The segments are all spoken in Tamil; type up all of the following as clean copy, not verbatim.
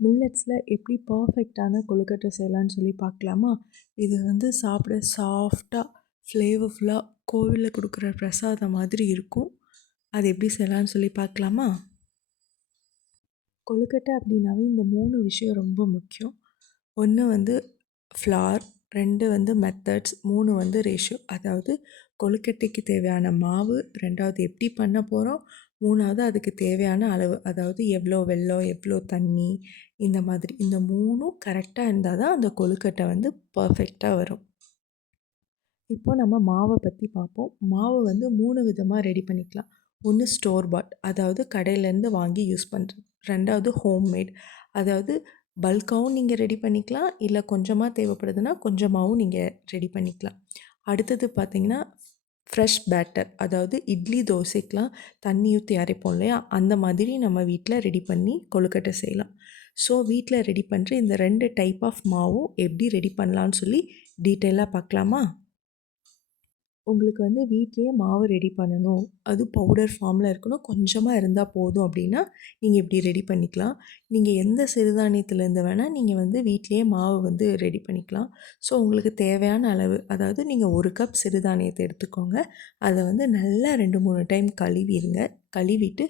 மில்லட்ஸில் எப்படி பர்ஃபெக்டான கொழுக்கட்டை செய்யலான்னு சொல்லி பார்க்கலாமா? இது வந்து சாப்பிட சாஃப்டாக, ஃப்ளேவர்ஃபுல்லாக கோவிலில் கொடுக்குற பிரசாதம் மாதிரி இருக்கும். அது எப்படி செய்யலான்னு சொல்லி பார்க்கலாமா? கொழுக்கட்டை அப்படின்னாவே இந்த 3 விஷயம் ரொம்ப முக்கியம். 1 வந்து ஃப்ளார், 2 வந்து மெத்தட்ஸ், 3 வந்து ரேஷியோ. அதாவது கொழுக்கட்டைக்கு தேவையான மாவு, 2வது எப்படி பண்ண போகிறோம், 3வது அதுக்கு தேவையான அளவு. அதாவது எவ்வளோ வெல்லம், எவ்வளோ தண்ணி, இந்த மாதிரி. இந்த 3ம் கரெக்டாக இருந்தால் தான் அந்த கொழுக்கட்டை வந்து பர்ஃபெக்டாக வரும். இப்போ நம்ம மாவை பற்றி பார்ப்போம். மாவு வந்து 3 விதமாக ரெடி பண்ணிக்கலாம். 1 ஸ்டோர் பாட், அதாவது கடையிலேருந்து வாங்கி யூஸ் பண்ணுறது. 2வது ஹோம்மேட், அதாவது பல்காவும் நீங்கள் ரெடி பண்ணிக்கலாம், இல்லை கொஞ்சமாக தேவைப்படுதுன்னா கொஞ்சமாகவும் நீங்கள் ரெடி பண்ணிக்கலாம். அடுத்தது பார்த்திங்கன்னா ஃப்ரெஷ் பேட்டர், அதாவது இட்லி தோசைக்கெலாம் தண்ணி ஊற்றி அரைப்போம் இல்லையா, அந்த மாதிரி நம்ம வீட்டில் ரெடி பண்ணி கொழுக்கட்டை செய்யலாம். ஸோ வீட்டில் ரெடி பண்ணுற இந்த 2 டைப் ஆஃப் மாவும் எப்படி ரெடி பண்ணலான்னு சொல்லி டீட்டெயிலாக பார்க்கலாமா? உங்களுக்கு வந்து வீட்லேயே மாவு ரெடி பண்ணணும், அது பவுடர் ஃபார்மில் இருக்கணும், கொஞ்சமாக இருந்தால் போதும் அப்படின்னா நீங்கள் இப்படி ரெடி பண்ணிக்கலாம். நீங்கள் எந்த சிறுதானியத்துலேருந்து வேணால் நீங்கள் வந்து வீட்லேயே மாவு வந்து ரெடி பண்ணிக்கலாம். ஸோ உங்களுக்கு தேவையான அளவு, அதாவது நீங்கள் 1 கப் சிறுதானியத்தை எடுத்துக்கோங்க. அதை வந்து நல்லா 2-3 டைம் கழுவிடுங்க. கழுவிட்டு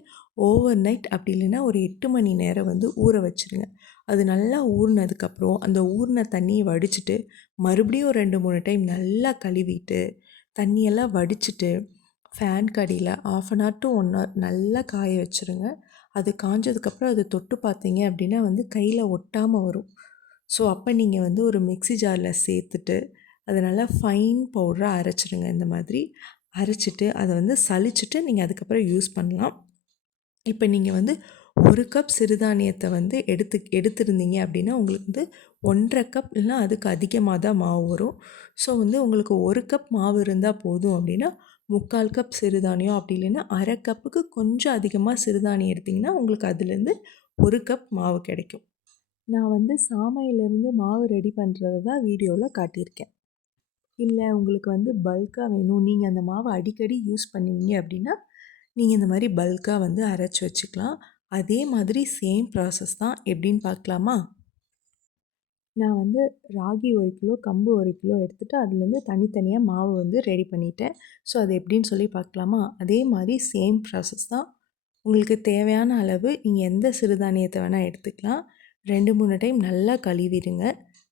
ஓவர் நைட் அப்படி இல்லைன்னா ஒரு 8 மணி நேரம் வந்து ஊற வச்சுருங்க. அது நல்லா ஊறினதுக்கப்புறம் அந்த ஊறின தண்ணியை வடிச்சிட்டு மறுபடியும் 2-3 டைம் நல்லா கழுவிட்டு தண்ணியெல்லாம் வடிச்சிட்டு ஃபேனுக்கு அடியில் 1/2 to 1 hour நல்லா காய வச்சுருங்க. அது காஞ்சதுக்கப்புறம் அதை தொட்டு பார்த்தீங்க அப்படின்னா வந்து கையில் ஒட்டாமல் வரும். ஸோ அப்போ நீங்கள் வந்து ஒரு மிக்ஸி ஜாரில் சேர்த்துட்டு அதை நல்லா ஃபைன் பவுடராக அரைச்சிடுங்க. இந்த மாதிரி அரைச்சிட்டு அதை வந்து சலிச்சுட்டு நீங்கள் அதுக்கப்புறம் யூஸ் பண்ணலாம். இப்போ நீங்கள் வந்து 1 கப் சிறுதானியத்தை வந்து எடுத்திருந்தீங்க அப்படின்னா உங்களுக்கு வந்து 1.5 கப் இல்லைனா அதுக்கு அதிகமாக தான் மாவு வரும். ஸோ வந்து உங்களுக்கு 1 கப் மாவு இருந்தால் போதும் அப்படின்னா 3/4 கப் சிறுதானியம், அப்படி இல்லைன்னா அரை கப்புக்கு கொஞ்சம் அதிகமாக சிறுதானியம் எடுத்திங்கன்னா உங்களுக்கு அதுலேருந்து 1 கப் மாவு கிடைக்கும். நான் வந்து சாமையிலேருந்து மாவு ரெடி பண்ணுறது தான் வீடியோவில் காட்டியிருக்கேன். இல்லை உங்களுக்கு வந்து பல்காக வேணும், நீங்கள் அந்த மாவை அடிக்கடி யூஸ் பண்ணுவீங்க அப்படின்னா நீங்கள் இந்த மாதிரி பல்காக வந்து அரைச்சி வச்சுக்கலாம். அதே மாதிரி சேம் ப்ராசஸ் தான். எப்படின்னு பார்க்கலாமா? நான் வந்து ராகி 1 கிலோ, கம்பு 1 கிலோ எடுத்துகிட்டு அதுலேருந்து தனித்தனியாக மாவு வந்து ரெடி பண்ணிட்டேன். ஸோ அது எப்படின்னு சொல்லி பார்க்கலாமா? அதே மாதிரி சேம் ப்ராசஸ் தான். உங்களுக்கு தேவையான அளவு நீங்கள் எந்த சிறுதானியத்தை வேணால் எடுத்துக்கலாம். 2-3 டைம் நல்லா கழுவிடுங்க.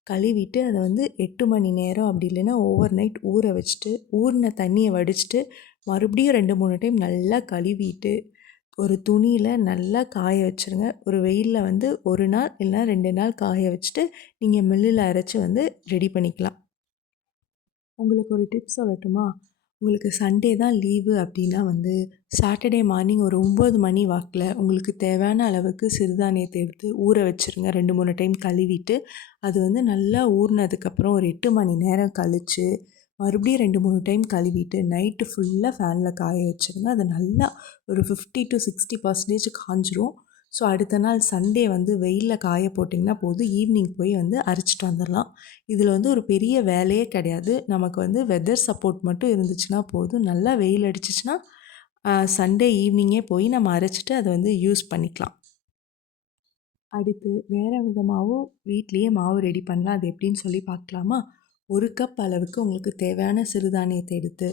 கழுவிட்டு அதை வந்து 8 மணி நேரம் அப்படி இல்லைன்னா ஓவர் நைட் ஊற வச்சுட்டு ஊறின தண்ணியை வடிச்சிட்டு மறுபடியும் 2-3 டைம் நல்லா கழுவிட்டு ஒரு துணியில் நல்லா காய வச்சுருங்க. ஒரு வெயிலில் வந்து 1 நாள் இல்லைனா 2 நாள் காய வச்சுட்டு நீங்கள் மில்லில் அரைச்சி வந்து ரெடி பண்ணிக்கலாம். உங்களுக்கு ஒரு டிப்ஸ் சொல்லட்டுமா? உங்களுக்கு சண்டே தான் லீவு அப்படின்னா வந்து சாட்டர்டே மார்னிங் ஒரு 9 மணி வாக்கில் உங்களுக்கு தேவையான அளவுக்கு சிறுதானியத்தை எடுத்து ஊற வச்சுருங்க. 2-3 டைம் கழுவிட்டு அது வந்து நல்லா ஊறினதுக்கப்புறம் ஒரு 8 மணி நேரம் கழித்து மறுபடியும் 2-3 டைம் கழுவிட்டு நைட்டு ஃபுல்லாக ஃபேனில் காய வச்சுருங்க. அது நல்லா ஒரு 50 to 60% காஞ்சிரும். ஸோ அடுத்த நாள் சண்டே வந்து வெயிலில் காய போட்டிங்கன்னா போதும், ஈவினிங் போய் வந்து அரைச்சிட்டு வந்துடலாம். இதில் வந்து ஒரு பெரிய வேலையே கிடையாது. நமக்கு வந்து வெதர் சப்போர்ட் மட்டும் இருந்துச்சுன்னா போதும். நல்லா வெயில் அடிச்சிச்சுன்னா சண்டே ஈவினிங்கே போய் நம்ம அரைச்சிட்டு அதை வந்து யூஸ் பண்ணிக்கலாம். அடுத்து வேறு விதமாகவும் வீட்லேயே மாவு ரெடி பண்ணலாம். அது எப்படின்னு சொல்லி பார்க்கலாமா? 1 கப் அளவுக்கு உங்களுக்கு தேவையான சிறுதானியத்தை எடுத்து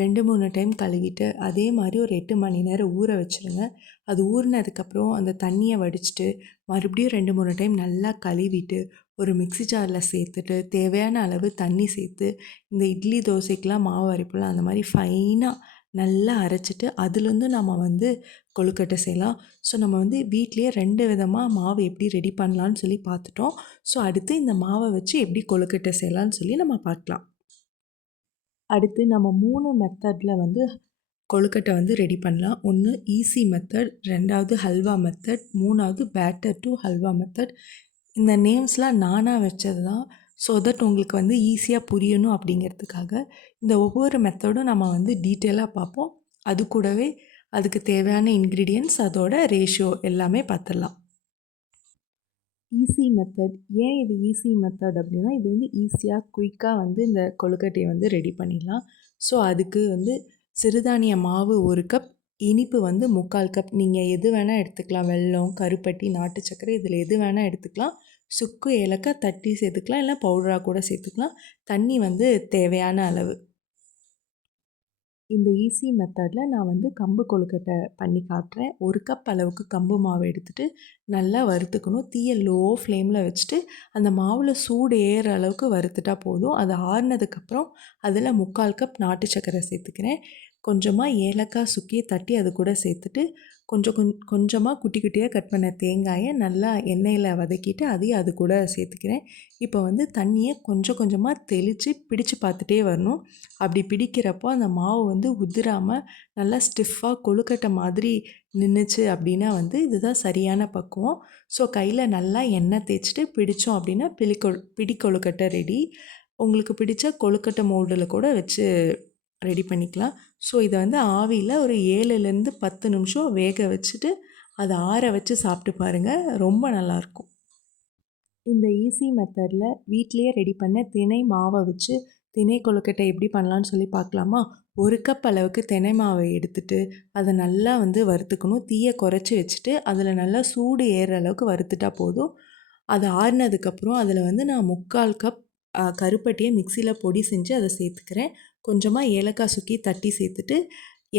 2-3 டைம் கழுவிட்டு அதே மாதிரி ஒரு 8 மணி நேரம் ஊற வச்சுருங்க. அது ஊறினதுக்கப்புறம் அந்த தண்ணியை வடிச்சிட்டு மறுபடியும் 2-3 டைம் நல்லா கழுவிட்டு ஒரு மிக்ஸி ஜாரில் சேர்த்துட்டு தேவையான அளவு தண்ணி சேர்த்து இந்த இட்லி தோசைக்கெலாம் மாவு அரைப்போம்ல அந்த மாதிரி ஃபைனாக நல்லா அரைச்சிட்டு அதுலேருந்து நம்ம வந்து கொழுக்கட்டை செய்யலாம். ஸோ நம்ம வந்து வீட்லேயே 2 விதமாக மாவு எப்படி ரெடி பண்ணலான்னு சொல்லி பார்த்துட்டோம். ஸோ அடுத்து இந்த மாவை வச்சு எப்படி கொழுக்கட்டை செய்யலான்னு சொல்லி நம்ம பார்க்கலாம். அடுத்து நம்ம 3 மெத்தடில் வந்து கொழுக்கட்டை வந்து ரெடி பண்ணலாம். 1 ஈஸி மெத்தட், 2வது ஹல்வா மெத்தட், 3வது பேட்டர் டு ஹல்வா மெத்தட். இந்த நேம்ஸ்லாம் நானாக வச்சது தான். ஸோ தட் உங்களுக்கு வந்து ஈஸியாக புரியணும் அப்படிங்கிறதுக்காக இந்த ஒவ்வொரு மெத்தடும் நம்ம வந்து டீட்டெயிலாக பார்ப்போம். அது கூடவே அதுக்கு தேவையான இன்க்ரீடியன்ட்ஸ், அதோட ரேஷியோ எல்லாமே பார்த்துடலாம். Easy method. ஏன் இது ஈஸி மெத்தட் அப்படின்னா இது வந்து ஈஸியாக குயிக்காக வந்து இந்த கொழுக்கட்டையை வந்து ரெடி பண்ணிடலாம். ஸோ அதுக்கு வந்து சிறுதானிய மாவு 1 கப், இனிப்பு வந்து 3/4 கப். நீங்கள் எது வேணால் எடுத்துக்கலாம். வெல்லம், கருப்பட்டி, நாட்டு சர்க்கரை இதில் எது வேணால் எடுத்துக்கலாம். சுக்கு, ஏலக்காய் தட்டி சேர்த்துக்கலாம், இல்லை பவுடராக கூட சேர்த்துக்கலாம். தண்ணி வந்து தேவையான அளவு. இந்த ஈஸி மெத்தடில் நான் வந்து கம்பு கொழுக்கட்டை பண்ணி காட்டுறேன். 1 கப் அளவுக்கு கம்பு மாவு எடுத்துகிட்டு நல்லா வறுத்துக்கணும். தீயை லோ ஃப்ளேமில் வச்சுட்டு அந்த மாவில் சூடு ஏறுற அளவுக்கு வறுத்துட்டா போதும். அது ஆறுனதுக்கப்புறம் அதில் 3/4 கப் நாட்டு சர்க்கரை சேர்த்துக்கிறேன். கொஞ்சமாக ஏலக்காய் சுக்கியை தட்டி அது கூட சேர்த்துட்டு கொஞ்சமாக குட்டி குட்டியாக கட் பண்ண தேங்காயை நல்லா எண்ணெயில் வதக்கிட்டு அதையும் அது கூட சேர்த்துக்கிறேன். இப்போ வந்து தண்ணியை கொஞ்சம் கொஞ்சமாக தெளித்து பிடிச்சு பார்த்துட்டே வரணும். அப்படி பிடிக்கிறப்போ அந்த மாவு வந்து உதிராமல் நல்லா ஸ்டிஃபாக கொழுக்கட்டை மாதிரி நின்றுச்சு அப்படின்னா வந்து இதுதான் சரியான பக்குவம். ஸோ கையில் நல்லா எண்ணெய் தேய்ச்சிட்டு பிடித்தோம் அப்படின்னா பிடி கொழுக்கட்டை ரெடி. உங்களுக்கு பிடிச்ச கொழுக்கட்டை மோல்டில் கூட வச்சு ரெடி பண்ணிக்கலாம். ஸோ இதை வந்து ஆவியில் ஒரு 7லேருந்து 10 நிமிஷம் வேக வச்சுட்டு அதை ஆற வச்சு சாப்பிட்டு பாருங்கள். ரொம்ப நல்லாயிருக்கும். இந்த ஈஸி மெத்தடில் வீட்லேயே ரெடி பண்ண திணை மாவை வச்சு திணை கொழுக்கட்டை எப்படி பண்ணலான்னு சொல்லி பார்க்கலாமா? 1 கப் அளவுக்கு திணை மாவை எடுத்துட்டு அதை நல்லா வந்து வறுத்துக்கணும். தீயை குறைச்சி வச்சுட்டு அதில் நல்லா சூடு ஏறுற அளவுக்கு வறுத்துட்டா போதும். அது ஆறுனதுக்கப்புறம் அதில் வந்து நான் 3/4 கப் கருப்பட்டியை மிக்சியில் பொடி செஞ்சு அதை சேர்த்துக்கிறேன். கொஞ்சமாக ஏலக்காய் சுக்கி தட்டி சேர்த்துட்டு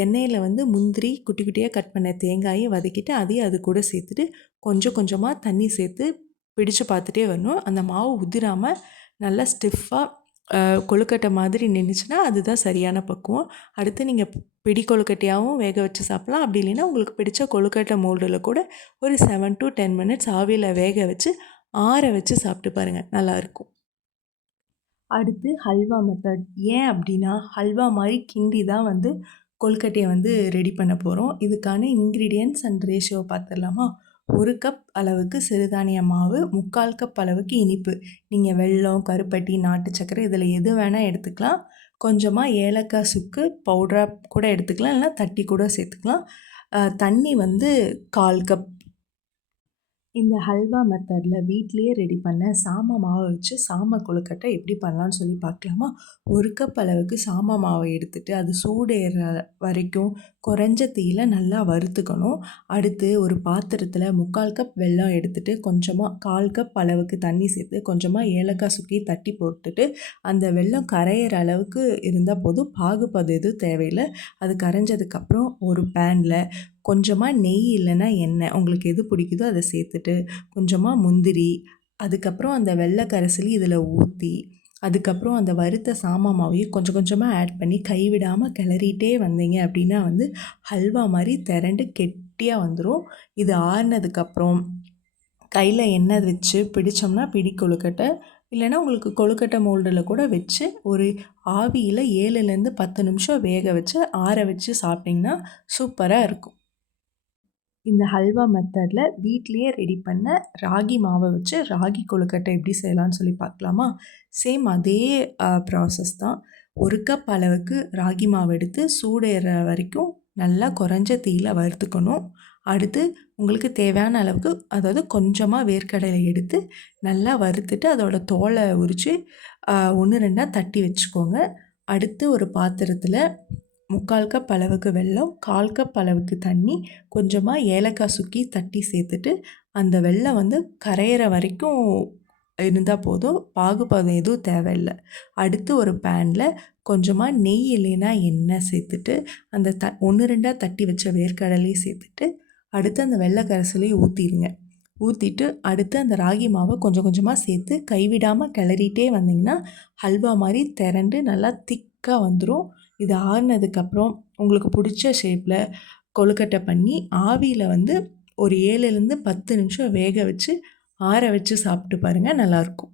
எண்ணெயில் வந்து முந்திரி குட்டி குட்டியாக கட் பண்ண தேங்காயை வதக்கிட்டு அதையும் அது கூட சேர்த்துட்டு கொஞ்சம் கொஞ்சமாக தண்ணி சேர்த்து பிடிச்சு பார்த்துட்டே வரணும். அந்த மாவு உதிராமல் நல்லா ஸ்டிஃபாக கொழுக்கட்டை மாதிரி நின்றுச்சுன்னா அதுதான் சரியான பக்குவம். அடுத்து நீங்கள் பிடி கொழுக்கட்டையாகவும் வேக வச்சு சாப்பிட்லாம். அப்படி இல்லைன்னா உங்களுக்கு பிடிச்ச கொழுக்கட்டை மோல்டில் கூட ஒரு 7 to 10 மினிட்ஸ் ஆவியில் வேக வச்சு ஆற வச்சு சாப்பிட்டு பாருங்கள், நல்லாயிருக்கும். அடுத்து ஹல்வா மெத்தட். ஏன் அப்படின்னா ஹல்வா மாதிரி கிண்டி தான் வந்து கொழுக்கட்டையை வந்து ரெடி பண்ண போகிறோம். இதுக்கான இன்க்ரீடியன்ட்ஸ் அண்ட் ரேஷியோ பார்த்துடலாமா? 1 கப் அளவுக்கு சிறுதானிய மாவு, 3/4 கப் அளவுக்கு இனிப்பு. நீங்கள் வெல்லம், கருப்பட்டி, நாட்டு சர்க்கரை இதில் எது வேணால் எடுத்துக்கலாம். கொஞ்சமாக ஏலக்காய் சுக்கு பவுடராக கூட எடுத்துக்கலாம், இல்லைனா தட்டி கூட சேர்த்துக்கலாம். தண்ணி வந்து 1/4 கப். இந்த ஹல்வா மெத்தடில் வீட்லேயே ரெடி பண்ண சாம மாவை வச்சு சாம கொழுக்கட்டை எப்படி பண்ணலான்னு சொல்லி பார்க்கலாமா? 1 கப் அளவுக்கு சாம மாவை எடுத்துகிட்டு அது சூடேற வரைக்கும் குறைஞ்ச தீயில் நல்லா வறுத்துக்கணும். அடுத்து ஒரு பாத்திரத்தில் 3/4 கப் வெல்லம் எடுத்துகிட்டு கொஞ்சமாக 1/4 கப் அளவுக்கு தண்ணி சேர்த்து கொஞ்சமாக ஏலக்காய் சுக்கி தட்டி போட்டுட்டு அந்த வெல்லம் கரையிற அளவுக்கு இருந்தால் போதும். பாகுபாடு எதுவும் தேவையில்லை. அது கரைஞ்சதுக்கப்புறம் ஒரு பேனில் கொஞ்சமாக நெய் இல்லைன்னா எண்ணெய் உங்களுக்கு எது பிடிக்குதோ அதை சேர்த்துட்டு கொஞ்சமாக முந்திரி, அதுக்கப்புறம் அந்த வெள்ளை கரைசலி இதில் ஊற்றி அதுக்கப்புறம் அந்த வறுத்த சாமா மாவையும் கொஞ்சம் கொஞ்சமாக ஆட் பண்ணி கைவிடாமல் கிளறிட்டே வந்தீங்க அப்படின்னா வந்து ஹல்வா மாதிரி திரண்டு கெட்டியாக வந்துடும். இது ஆறுனதுக்கப்புறம் கையில் எண்ணெய் வச்சு பிடிச்சோம்னா பிடி கொழுக்கட்டை, இல்லைன்னா உங்களுக்கு கொழுக்கட்டை மோல்டில் கூட வச்சு ஒரு ஆவியில் 7லேருந்து 10 நிமிஷம் வேக வச்சு ஆற வச்சு சாப்பிட்டிங்கன்னா சூப்பராக இருக்கும். இந்த ஹல்வா மெத்தடில் வீட்லேயே ரெடி பண்ண ராகி மாவை வச்சு ராகி கொழுக்கட்டை எப்படி செய்யலான்னு சொல்லி பார்க்கலாமா? சேம் அதே ப்ராசஸ் தான். 1 கப் அளவுக்கு ராகி மாவு எடுத்து சூடேற வரைக்கும் நல்லா குறைஞ்ச தீயில் வறுத்துக்கணும். அடுத்து உங்களுக்கு தேவையான அளவுக்கு, அதாவது கொஞ்சமாக வேர்க்கடலை எடுத்து நல்லா வறுத்துட்டு அதோட தோலை உரித்து 1, 2ஆக தட்டி வச்சுக்கோங்க. அடுத்து ஒரு பாத்திரத்தில் 3/4 கப் அளவுக்கு வெல்லம், 1/4 கப் அளவுக்கு தண்ணி, கொஞ்சமாக ஏலக்காய் சுக்கி தட்டி சேர்த்துட்டு அந்த வெல்லம் வந்து கரையிற வரைக்கும் இருந்தால் போதும். பாகுபாதம் எதுவும் தேவையில்லை. அடுத்து ஒரு பேனில் கொஞ்சமாக நெய் இல்லைன்னா எண்ணெய் சேர்த்துட்டு அந்த 1, 2ஆக தட்டி வச்ச வேர்க்கடலையும் சேர்த்துட்டு அடுத்து அந்த வெள்ளை கரைசலையும் ஊற்றிடுங்க. ஊற்றிட்டு அடுத்து அந்த ராகி மாவை கொஞ்சம் கொஞ்சமாக சேர்த்து கைவிடாமல் கிளறிட்டே வந்திங்கன்னா ஹல்வா மாதிரி திரண்டு நல்லா திக்காக வந்துடும். இது ஆறுனதுக்கப்புறம் உங்களுக்கு பிடிச்ச ஷேப்பில் கொழுக்கட்டை பண்ணி ஆவியில் வந்து ஒரு 7லேருந்து 10 நிமிஷம் வேக வச்சு ஆற வச்சு சாப்பிட்டு பாருங்கள், நல்லாயிருக்கும்.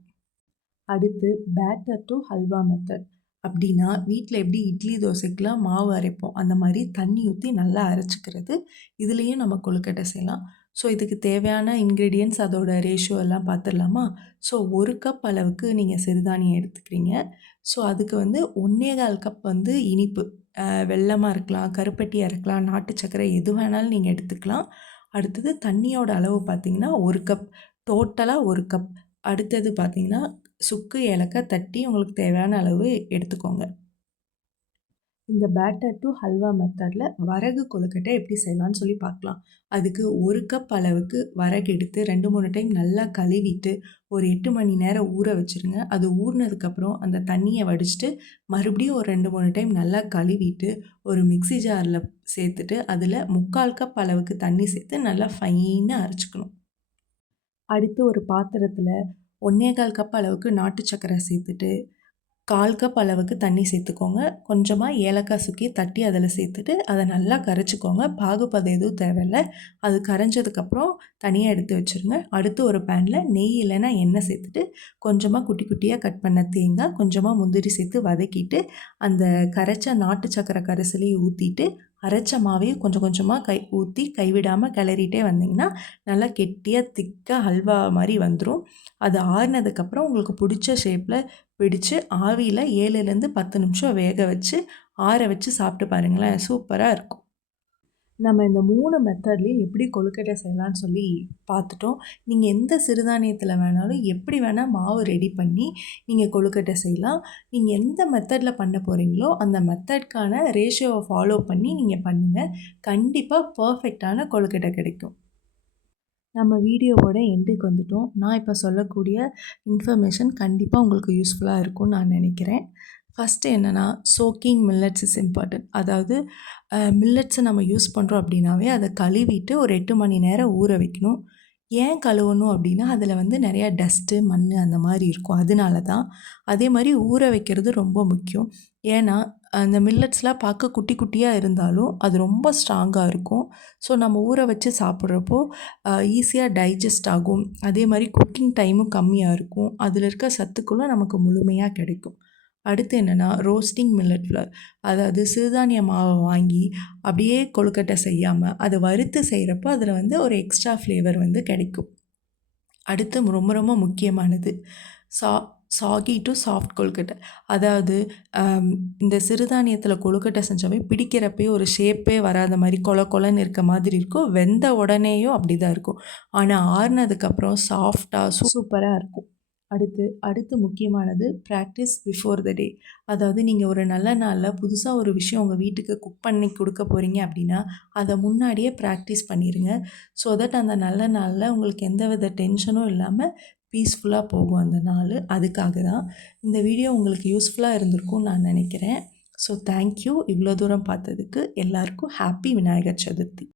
அடுத்து பேட்டர் டு ஹல்வா மெத்தட். அப்படின்னா வீட்டில் எப்படி இட்லி தோசைக்கெலாம் மாவு அரைப்போம் அந்த மாதிரி தண்ணி ஊற்றி நல்லா அரைச்சிக்கிறது. இதுலேயும் நம்ம கொழுக்கட்டை செய்யலாம். ஸோ இதுக்கு தேவையான இன்க்ரீடியன்ட்ஸ் அதோட ரேஷியோ எல்லாம் பார்த்துடலாமா? ஸோ 1 கப் அளவுக்கு நீங்கள் சிறுதானியம் எடுத்துக்கிறீங்க. ஸோ அதுக்கு வந்து 1 1/4 கப் வந்து இனிப்பு, வெல்லமாக இருக்கலாம், கருப்பட்டியாக இருக்கலாம், நாட்டு சர்க்கரை எது வேணாலும் நீங்கள் எடுத்துக்கலாம். அடுத்தது தண்ணியோட அளவு பார்த்திங்கன்னா 1 கப், டோட்டலாக 1 கப். அடுத்தது பார்த்திங்கன்னா சுக்கு, ஏலக்காய் தட்டி உங்களுக்கு தேவையான அளவு எடுத்துக்கோங்க. இந்த பேட்டர் டு ஹல்வா மெத்தடில் வரகு கொழுக்கட்டை எப்படி செய்யலாம்னு சொல்லி பார்க்கலாம். அதுக்கு 1 கப் அளவுக்கு வரகு எடுத்து 2, 3 டைம் நல்லா கழுவிட்டு ஒரு 8 மணி நேரம் ஊற வச்சுருங்க. அது ஊறினதுக்கப்புறம் அந்த தண்ணியை வடிச்சிட்டு மறுபடியும் ஒரு 2, 3 டைம் நல்லா கழுவிட்டு ஒரு மிக்ஸி ஜாரில் சேர்த்துட்டு அதில் 3/4 கப் அளவுக்கு தண்ணி சேர்த்து நல்லா ஃபைனாக அரைச்சிக்கணும். அடுத்து ஒரு பாத்திரத்தில் 1 1/4 கப் அளவுக்கு நாட்டு சர்க்கரை சேர்த்துட்டு 1/4 கப் அளவுக்கு தண்ணி சேர்த்துக்கோங்க. கொஞ்சமாக ஏலக்காய் சுக்கி தட்டி அதில் சேர்த்துட்டு அதை நல்லா கரைச்சிக்கோங்க. பாகுபதம் எதுவும் தேவையில்ல. அது கரைஞ்சதுக்கப்புறம் தனியாக எடுத்து வச்சுருங்க. அடுத்து ஒரு பேனில் நெய் இல்லைன்னா எண்ணெய் சேர்த்துட்டு கொஞ்சமாக குட்டி குட்டியாக கட் பண்ண தேங்காய், கொஞ்சமாக முந்திரி சேர்த்து வதக்கிட்டு அந்த கரைச்ச நாட்டு சக்கரை கரைசலையும் ஊற்றிட்டு அரைச்ச மாவையும் கொஞ்சம் கொஞ்சமாக ஊற்றி கைவிடாமல் கிளறிட்டே வந்திங்கன்னா நல்லா கெட்டியாக திக்காக ஹல்வா மாதிரி வந்துடும். அது ஆறுனதுக்கப்புறம் உங்களுக்கு பிடிச்ச ஷேப்பில் பிடிச்சு ஆவியில் 7லேருந்து 10 நிமிஷம் வேக வச்சு ஆற வச்சு சாப்பிட்டு பாருங்களேன், சூப்பராக இருக்கும். நம்ம இந்த 3 மெத்தட்லேயும் எப்படி கொழுக்கட்டை செய்யலான்னு சொல்லி பார்த்துட்டோம். நீங்கள் எந்த சிறுதானியத்தில் வேணாலும் எப்படி வேணால் மாவு ரெடி பண்ணி நீங்கள் கொழுக்கட்டை செய்யலாம். நீங்கள் எந்த மெத்தடில் பண்ண போகிறீங்களோ அந்த மெத்தட்கான ரேஷியோவை ஃபாலோ பண்ணி நீங்கள் பண்ணுங்கள். கண்டிப்பாக பர்ஃபெக்டான கொழுக்கட்டை கிடைக்கும். நம்ம வீடியோவோட எண்டுக்கு வந்துட்டோம். நான் இப்போ சொல்லக்கூடிய இன்ஃபர்மேஷன் கண்டிப்பாக உங்களுக்கு யூஸ்ஃபுல்லாக இருக்கும்னு நான் நினைக்கிறேன். ஃபஸ்ட்டு என்னென்னா, சோக்கிங் மில்லட்ஸ் இஸ் இம்பார்ட்டன்ட். அதாவது மில்லட்ஸை நம்ம யூஸ் பண்ணுறோம் அப்படின்னாவே அதை கழுவிட்டு ஒரு 8 மணி நேரம் ஊற வைக்கணும். ஏன் கழுவணும் அப்படின்னா அதில் வந்து நிறையா டஸ்ட்டு, மண் அந்த மாதிரி இருக்கும். அதனால தான். அதே மாதிரி ஊற வைக்கிறது ரொம்ப முக்கியம். ஏன்னா அந்த மில்லட்ஸ்லாம் பார்க்க குட்டி குட்டியாக இருந்தாலும் அது ரொம்ப ஸ்ட்ராங்காக இருக்கும். ஸோ நம்ம ஊற வச்சு சாப்பிட்றப்போ ஈஸியாக டைஜஸ்ட் ஆகும். அதே மாதிரி குக்கிங் டைமும் கம்மியாக இருக்கும். அதில் இருக்க சத்துக்களும் நமக்கு முழுமையாக கிடைக்கும். அடுத்து என்னென்னா, ரோஸ்டிங் மில்லட் ஃப்ளவர். அதாவது சிறுதானிய மாவை வாங்கி அப்படியே கொழுக்கட்டை செய்யாமல் அதை வறுத்து செய்கிறப்போ அதில் வந்து ஒரு எக்ஸ்ட்ரா ஃப்ளேவர் வந்து கிடைக்கும். அடுத்து ரொம்ப ரொம்ப முக்கியமானது சாகி டு சாஃப்ட் கொழுக்கட்டை. அதாவது இந்த சிறுதானியத்தில் கொழுக்கட்டை செஞ்சாவே பிடிக்கிறப்பயே ஒரு ஷேப்பே வராத மாதிரி கொல கொலன்னு இருக்க மாதிரி இருக்கும். வெந்த உடனேயும் அப்படி தான் இருக்கும். ஆனால் ஆறுனதுக்கப்புறம் சாஃப்டாக சூப்பராக இருக்கும். அடுத்து முக்கியமானது ப்ராக்டிஸ் பிஃபோர் த டே. அதாவது நீங்கள் ஒரு நல்ல நாளில் புதுசாக ஒரு விஷயம் உங்கள் வீட்டுக்கு குக் பண்ணி கொடுக்க போகிறீங்க அப்படின்னா அதை முன்னாடியே ப்ராக்டிஸ் பண்ணிடுங்க. ஸோ தட் அந்த நல்ல நாளில் உங்களுக்கு எந்தவித டென்ஷனும் இல்லாமல் பீஸ்ஃபுல்லாக போகும் அந்த நாள். அதுக்காக தான் இந்த வீடியோ உங்களுக்கு யூஸ்ஃபுல்லாக இருந்திருக்கும்னு நான் நினைக்கிறேன். So thank you. இவ்வளோ தூரம் பார்த்ததுக்கு. எல்லாருக்கும் ஹாப்பி விநாயகர் சதுர்த்தி.